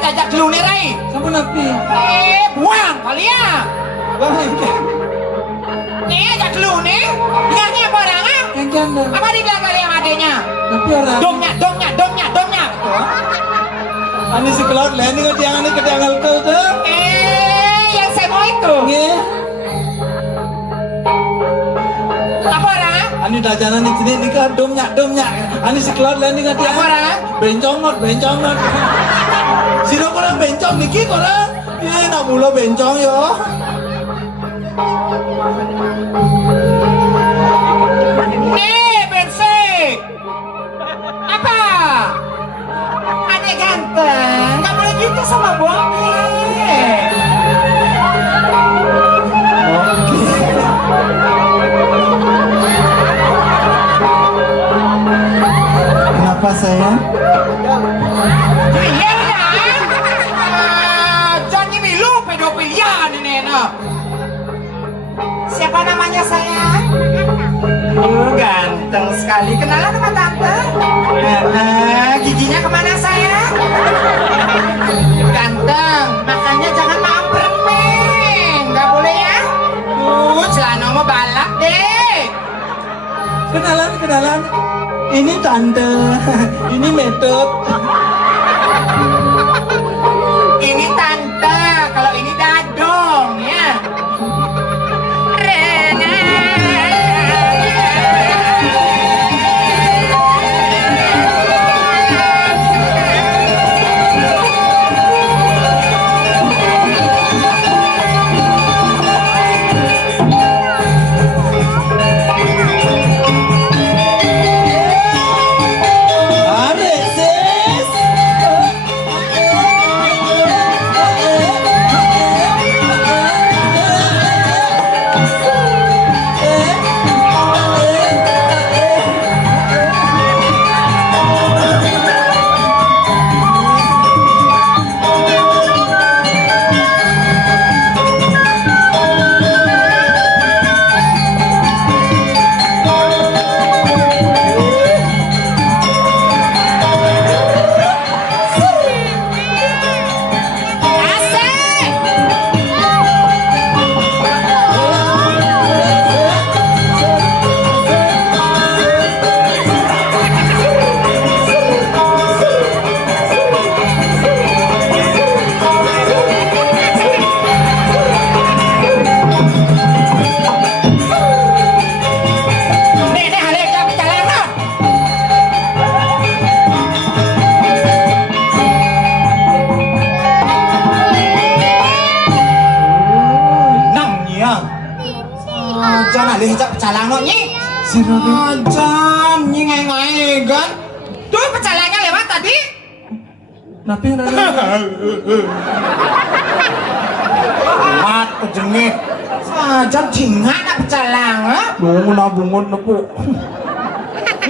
ajak dulu nih Rai. Kamu napi? Buang kali ya. Nih ajak dulu nih. Bilangnya apa orang ah? Yang janda. Apa dibilang kali yang adanya? Tapi orang. Domnya. Ani si Cloud lain ni ketiangan kau tu. Yang saya mau itu. Nge. Apa orang ah? Ani dah jalan di sini ni kan domnya. Ani si Cloud lain ni ketiangan. Apa orang? Bencong not. Siro korang bencong niki korang. Nak mula bencong yo. Nih Bensik. Apa? Adik ganteng. Gak boleh gitu sama Bobi. Kenapa sayang? Iya Johnny Milu pedofilian ini Siapa namanya sayang? Ganteng sekali. Kenalan sama tante? Giginya kemana sayang? Ganteng. Makanya jangan maaf permen. Gak boleh ya? Celana mau balap deh. Kenalan. Ini tante, ini metode. Ini tante, kalau ini dadong ya. Rena. Jangan alih hijab pecalang no nyi. Jangan nyi ngai kan. Tuh pecalangnya lewat tadi. Napi rana. Mat kejengit. Sajan jingat nak pecalang ha? Bungut nepu.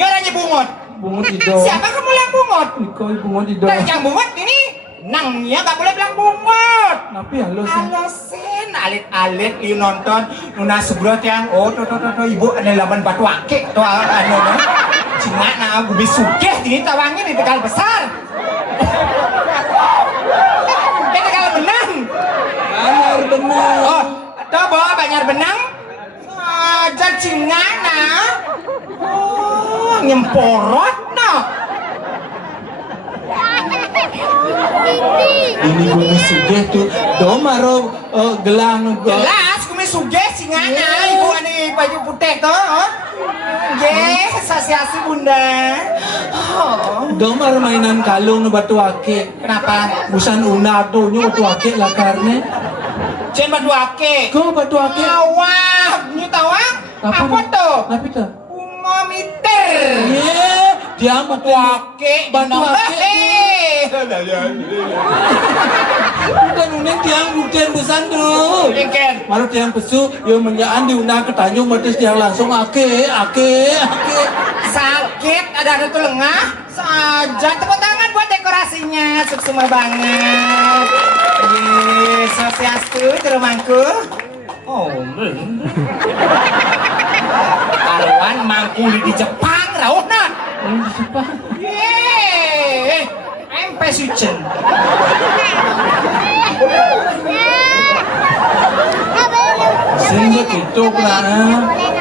Ngaranya bungut. Bungut hidau. Siapa kamu yang bungut? Iko bungut hidau. Dan yang bungut ini nangnya gak boleh bilang bungut. Napi halus. Halusin alit-alit you nonton Nuna sebrot yang tuh ibu ada laman batu akik tuh anu jingat na gubi sugih ini tawangin di Tegal besar. Tegal benang. Banyak benang. Oh, tuh bawa banyak benang. Jan jingat na. Nyemporot no. Ini bumi sugih tuh. Domaro gelang. Jelas kumis sugih singana ibu ani baju putih tuh. Yes, sasiasi bunda. Domar mainan kalung na batu akik. Kenapa? Busan una tuh nyu batu akik lah karne. Cen batu akik. Kau batu akik. Awah, nyu tawang? Apa tuh? Tapi tuh. Thermometer. Dia batu akik. Batu akik. Bukan unik tiang bukan busan tuh. Ikan. Baru tiang pesu, yo menjaan diundang ke Tanjung Matis tiang langsung ake. Sakit, ada tuh lengah. Saja tepuk tangan buat dekorasinya, sukses banget. Yes, swastiastu, terumangku. Oh, Arwan mangkuli di Jepang, rauhna. Di Jepang. Yeay, MP Sucen. gitu lah.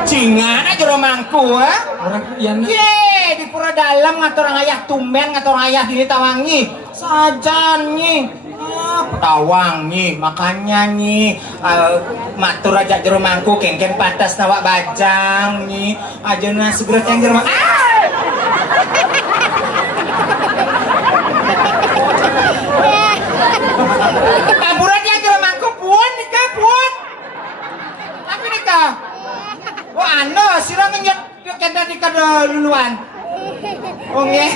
Cingana jero mangku ha. Orang yang Ye, di pura dalam ngatur ayah tumben ngatur ayah di tawangi. Sajan nyi. Tawangi makanya nyi matur aja jero mangku kengken patas nawak bajang nyi. Ajeuna segera yang jero mangku. Taburan yang jero mangku puan nikah puan. Tapi nikah. Wah anu sira ngenyet kena nikah duluan. Oh nge,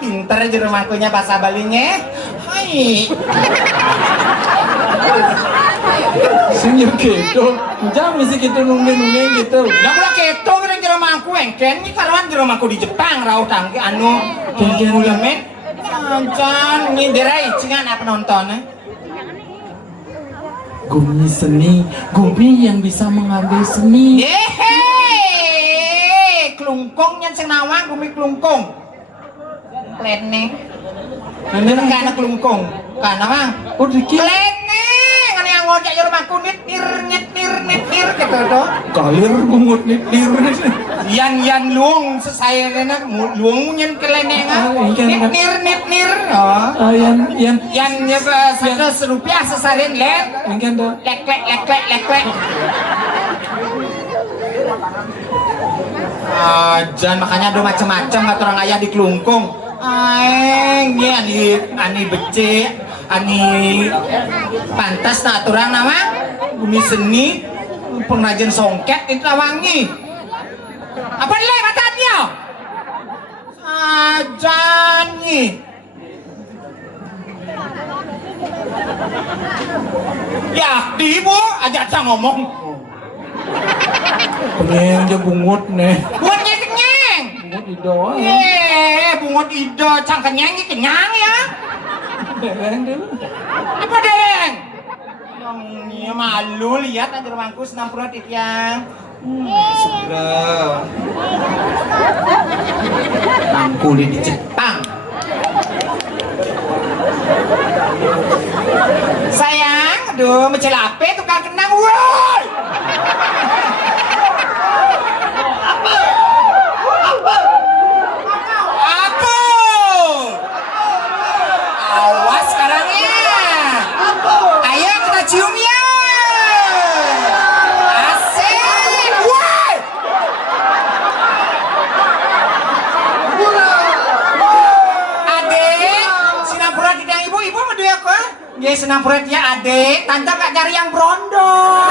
pinter jero mangkunya bahasa Balinya. Hai. senyum gitu. Jangan mesti gitu nunggu gitu. Lah kula keto kira jero mangku engken iki karuan jero mangku di Jepang rauh tangki anu Kengken ulemen. Jangan nginderai cingan apa nonton Gumi seni, Gumi yang bisa mengambil seni. Yehe, klungkong yang senawang Gumi klungkong. Klene. Nanti kana klungkong. Kana mang. Oh dikit. Klene, ngene yang ngojek jero mangku nit nir gitu to. Kalir bungut nitir. Yan luang sesaya kena luang nyen kelene nga. Nit nir. Oh. Yang Yan nya rupiah sesarin lek. kan tuh. Lek. Jan makanya ada macam-macam kata orang ayah di kelungkung. Aeng, ini ani becek, ani pantas na aturan nama bumi seni pengrajin songket itu wangi. Apa nilai matanya? Ajan nih. Ya, di ibu aja saya ngomong. Kenyang aja bungut nih. Buatnya kenyang. Bungut ido. Bungut ido, cang kenyang ini kenyang ya. Dereng dulu. Apa dereng? Yang malu lihat aja rumahku senam perut yang. Sudah. Nangkuli di Jepang. Sayang, aduh mencelape tukang kenang, woi. Apa? Awas sekarang ya. Ayo kita cium ya. Asik, woi. Adek, sinapura tidak ibu mau dia apa? Ya sinapura ya adek, tante gak cari yang berondong.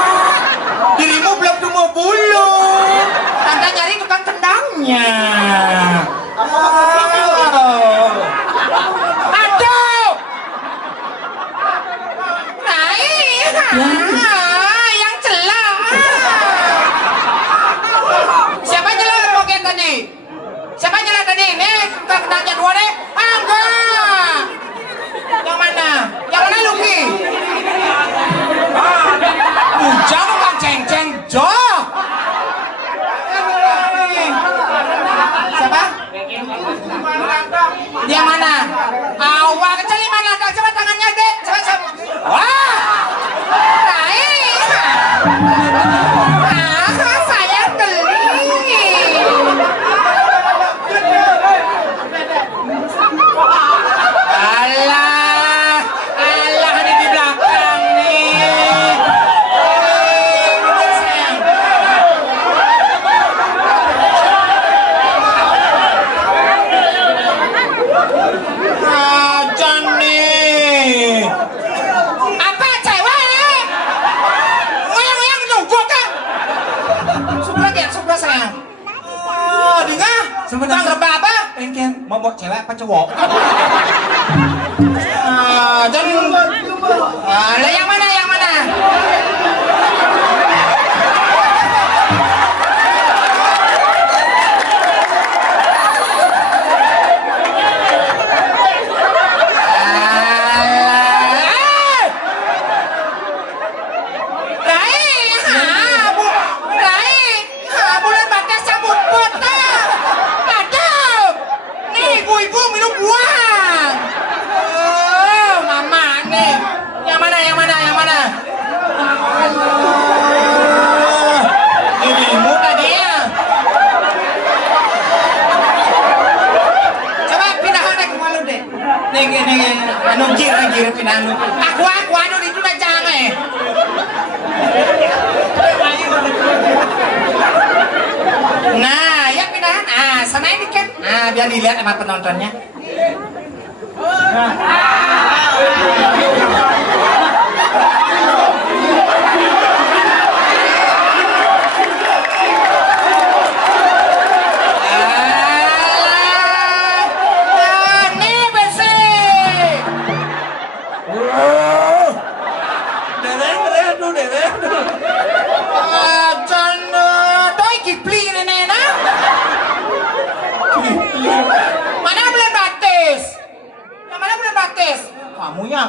Dirimu belum tumbuh bulu. Tante nyari tukang kendangnya. Aduh. Yang celah. Siapa celah roket tadi? Siapa celah tadi? Nih, tukang kendangnya dua nih. Enggak. Yang mana? Yang mana Luki? Ujang bukan ceng-ceng Jo. Siapa? Yang mana? Awal kecil mana? Coba tangannya dek. Coba. Wah. Naik. Saya geli. Alah ada di belakang nih. Ajan nih. Apa cewek? Ngoyang-ngoyang nunggu kan? Subra sayang. Oh, dengar? Sebenarnya rebah apa? Engken. Mau buat cewek apa cowok? Dan lah yang mana? Bulan batas sambut kota. Aduh, nih ibu-ibu minum buah. Oh, mama nih. Yang mana? Aku anu itu na jangan eh. Nah, ya pindahan. Ah, sana ini kan. Nah, biar dilihat sama penontonnya. Alah, ini bersih. Derek tuh. Jangan doi kipli ini nah. Mana boleh batis? Yang mana boleh batis? Kamu ya.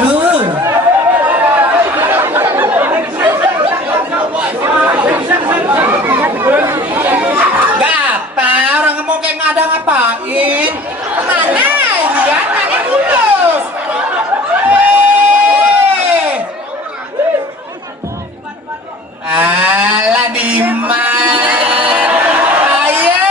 Tuh. Gak apa, orang mau kayak ngada ngapain? Mana ya? Mana mulus? Alah Diman. Ayo.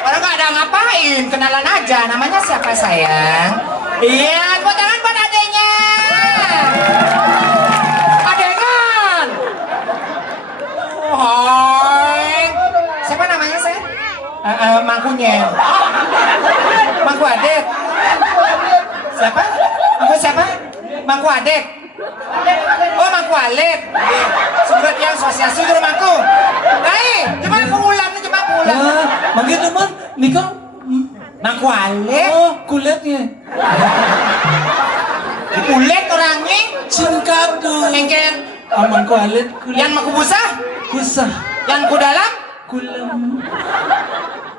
Orang gak ada ngapain, kenalan aja. Namanya siapa sayang? Iya, tepuk tangan buat adenya. Adengan. Hai. Siapa namanya sayang? Mangkunya. Mangku adek. Siapa? Siapa? Mangku adek. Oh, Mangku Alet. Surat yang sosiasi itu Mangku. Hai, coba aku ulang nih, coba aku ulang. Manggil teman, Niko. Mangku Alet. Oh, kulitnya. Kulit orangnya. Singkat tuh. Engken. Amanku alit kulit. Yang maku busa. Kusah. Yang ku dalam. Kulam.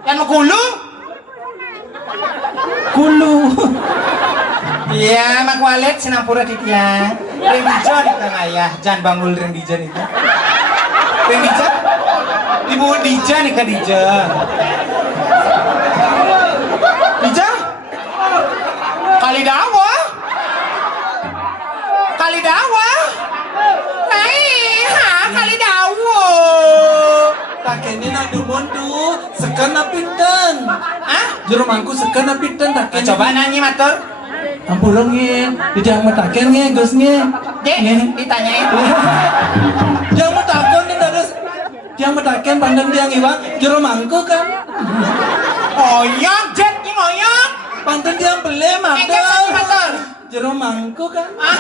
Yang maku hulu. Kulu. Iya, maku Alet sinampura titiang. Rendijon itu ayah. Jangan bangul Rendijon itu. Rendijon. Ibu Dijan nih Dijan. Dijan. Kali dawa. Kali dawa. Kali dawa. Takene nak dumon tuh. Sekan napinten. Hah? Jerumangku sekan napinten takene. Coba nyanyi matur. Ampulong nge. Dijang mataken nge, gus nge. Dek, ditanyain. Yang mataken kan ada. Yang mataken pandang tiang iwak. Jerumangku kan. Oyong, jet ini oyong. Panten tiang beli Engke matur. matur. Jerumangku kan. Ah,